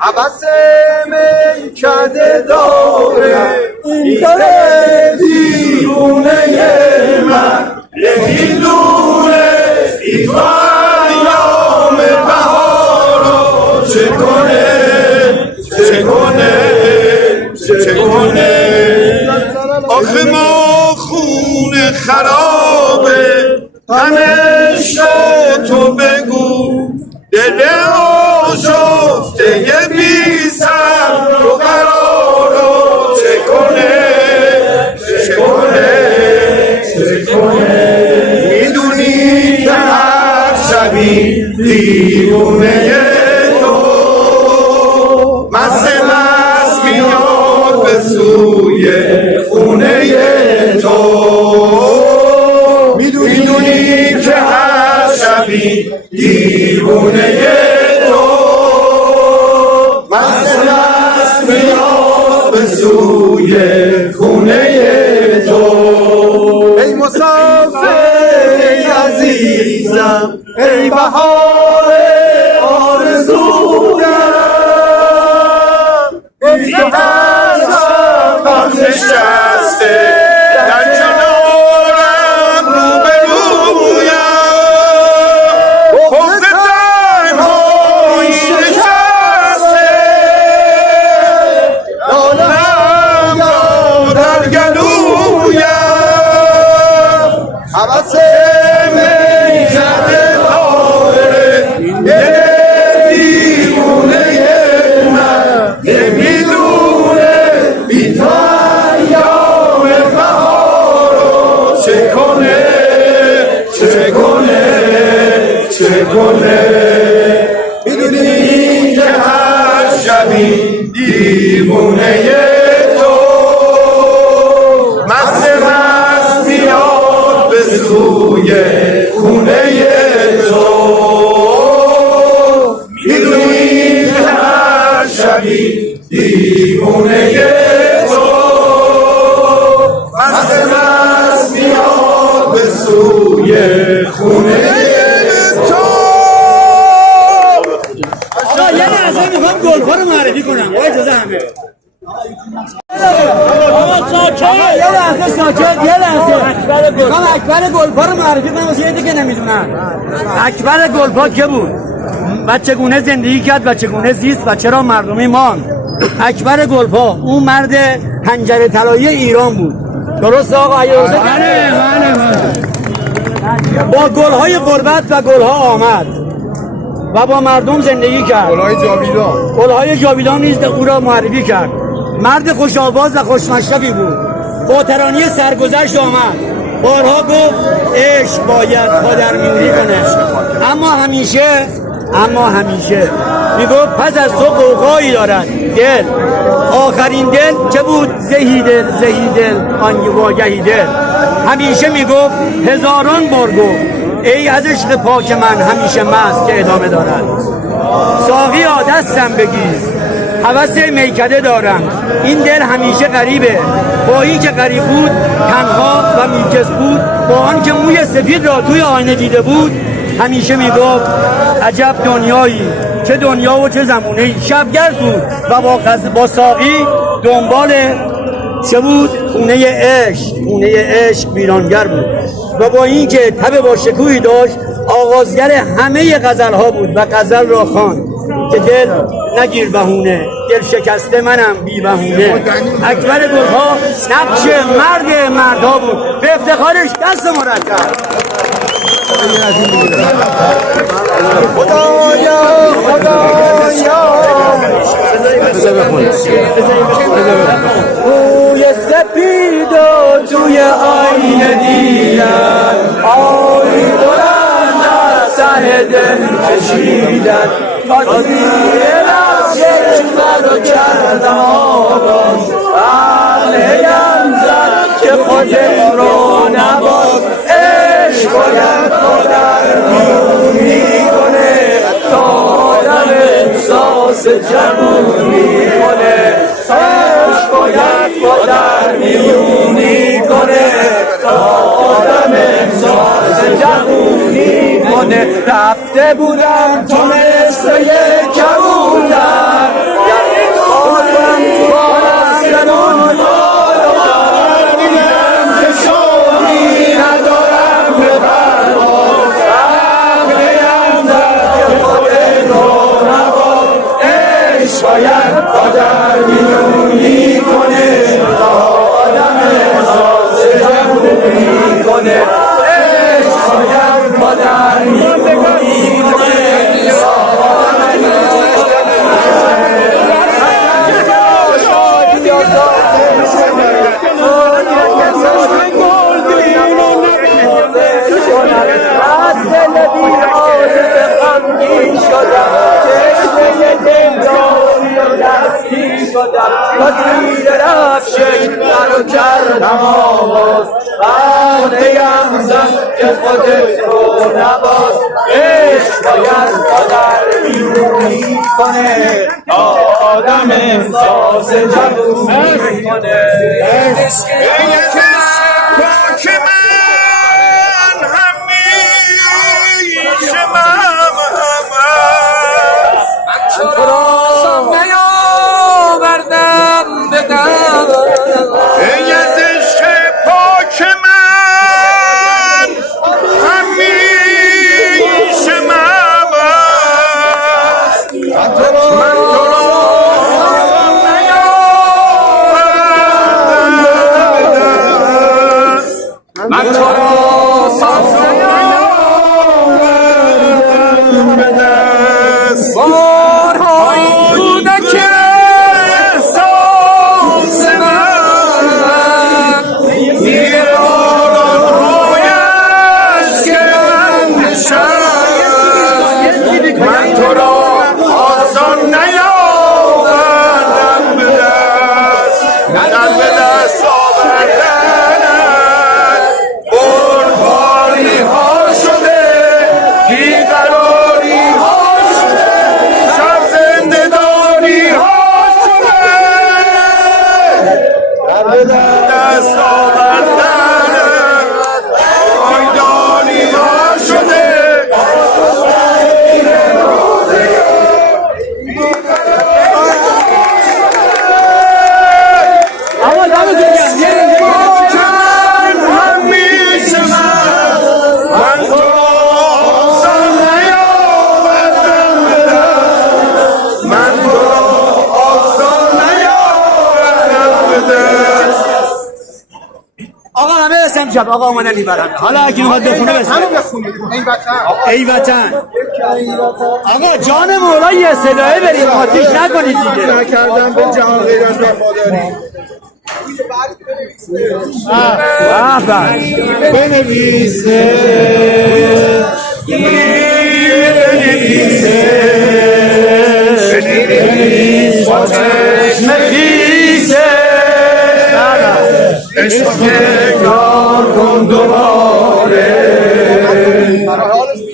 عباس میکده داره این داره دیونه من یکی دونه ایام بهار رو چه کنه آخه ما خونه خرابه تنش تو بگو دل آشفته یه بی سر رو قرار رو چه کنه میدونی که هر شبی دیوونه تو مست میاد به سوی خونه تو میدونی که هر شبی دیوونه تو مست میاد به سوی خونه تو ای مسافر ای عزیزم ای بهار آرزویم ای تو هر نشسته در کنارم روبرویم حب تنهایی شکسته دارم را در گلویم عباس میکده داره دل دیوونه من نمیدونه بی تو ایام بهار رو چه کنه میدونی که هر شبی دیوونه تو مست میاد به سوی خونه تو میدونی که هر شبی دیوونه تو مست میاد به سوی خونه تو یه لحظه میخوام گلپا رو معرفی کنم با اجازه همه یه لحظه ساکت یه لحظه میخوام اکبر گلپا رو معرفی کنم واسه یه دیگه نمیدونم اکبر گلپا که بود و چگونه زندگی کرد و چگونه زیست و چرا مردمی ماند اکبر گلپا، اون مرد حنجره طلایی ایران بود. درست آقا حسین؟ با گلهای غربت و گلها آمد و با مردم زندگی کرد. گلهای جاویدان نیز او را معرفی کرد. مرد خوش آواز و خوشمشرفی بود. با ترانه سرگذشت آمد. بارها گفت عشق باید پادرمیونی کنه. اما همیشه میگفت پس از تو قوقایی دارد دل. آخرین دل که بود زهی دل آنگه واگهی دل. همیشه میگفت هزاران بار گفت ای از عشق پاک من همیشه مست که ادامه دارد. ساقی دستم بگیر هوس میکده دارم، این دل همیشه غریبه. با این که غریب بود تنها و میکس بود، با آن که موی سفید را توی آینه دیده بود همیشه میگفت عجب دنیایی، چه دنیا و چه زمونه. شبگرد بود و با ساقی دنبال چه بود؟ خونه عشق ویرانگر بود و با این که تب با شکوهی داشت آغازگر همه غزلها بود و غزل را خواند که دل نگیر بهونه، دل شکسته منم بی بهونه. اکبر گلها نقش مردها بود. به افتخارش دست مرتب. خدایا روی سپید و توی آینه دیدن، آی بلند از ته دل کشیدن. تا زیر نقشش منو کردم آواز، عقلیم زد که خودت رو نباز. عشق باید پادرمیونی کنه تا آدم احساس جوونی کنه. عشق باید پادرمیونی کنه تا آدم احساس جوونی کنه. رفته بودم تو مثل یک کبوتر، آدم تو آسمون بالا دیدم که شوقی ندارم به پرواز. عقلیم زد که خودت رو نباز. عشق باید پادرمیونی کنه تا آدم احساس جوونی کنه. عشق باید پادرمیونی کنه تا آدم وزیر رفشش برو کردم آواز. قانیم زد که خودت رو نباز. عشق باید پادرمیونی کنه تا آدم احساس جوونی کنه. ای از عشق پاک من همیشه مست. من تو را ساز نیاوردم به دست. بارهای کودک من تو را آسان نیاوردم به دست، نه به دست آوردن آقا همه اسم شب آقا اومدن این برمه حالا اگه میخواد بخونه بسم ای وطن آقا جان مولا یه صدایه بریم آتیش نکنید دیگه نکردم به جهان غیر از وفاداری بنویسه اشتگار کن دوباره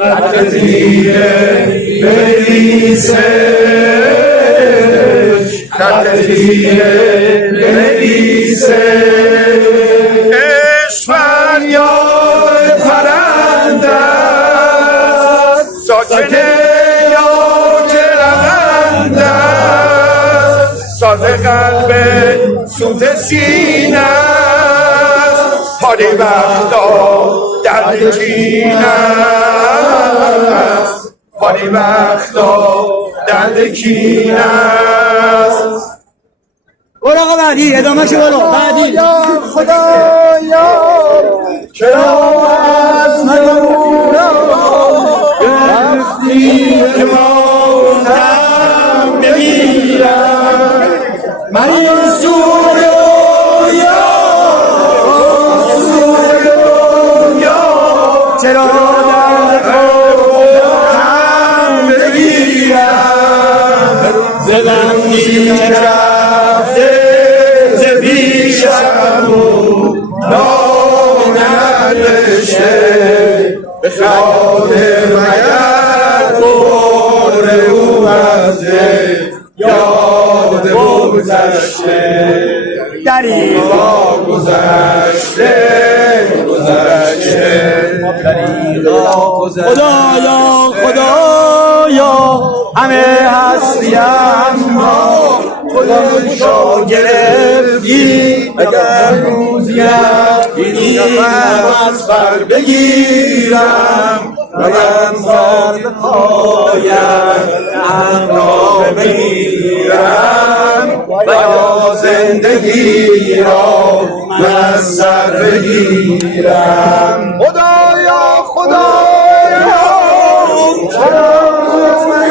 خط تیره بنویسش خط تیره بنویسش عشق فریاد پرنده است ساکنه یا که رونده است ساز قلب سوز سینه است حالی وقتا درد کینه است حالی وقتا درد کینه است برو آقا بعدی ادامه شو برو بعدی خدایا چرا از مدورم رفتی که ماتم بمیرم من این سوی دنیا چرا در خودم بگیرم زدم که رفته ز پیشم و نام ننوشته به خاطر مگر بار او رفته یاد بگذشته دریغا گذشته خدایا خدایا همه هستی اما خودشو گرفتی اگر روزی اینی از بر بگیرم و من سر پایم اندام بگیرم و یا زندگی را من سر بگیرم خدایا خدایا چرا از من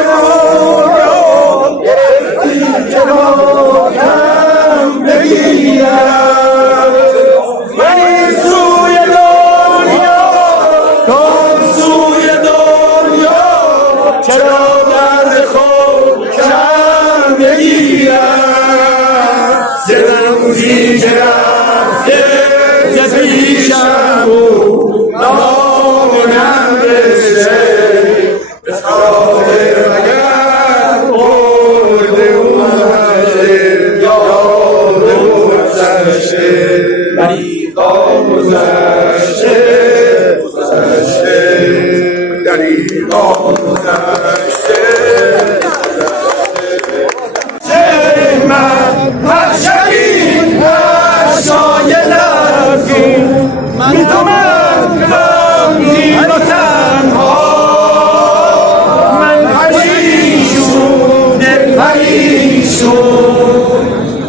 گرفتی کنارم بگیرم من این سوی دنیا کام سوی دنیا چرا درد خودم بگیرم زدموزی که رفته ز پیشم و نام ننوشته به خاطر مگر برد او رفته یاد او گذشته دریغا گذشته دریغا گذشته من هر شبی هر شای لرزین میتونم غمگین و تنها من پریشون دل پریشون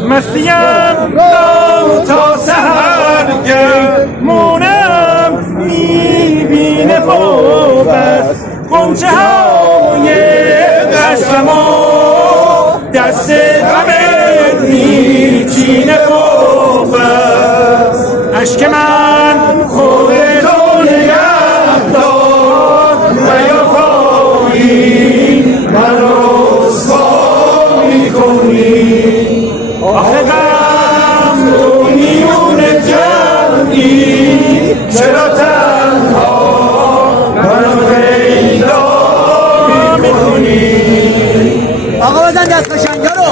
مستیم تا سحرگه مونم میبینه فوق است غنچه های قشرما دست غمت میچینه فوق است اشک من خودتو نگه دار و یا پایین من رسوا میکنی آخه غم تو میون جمعی چرا تنها منو پیدا میکنی آقا بزن دست قشنگا رو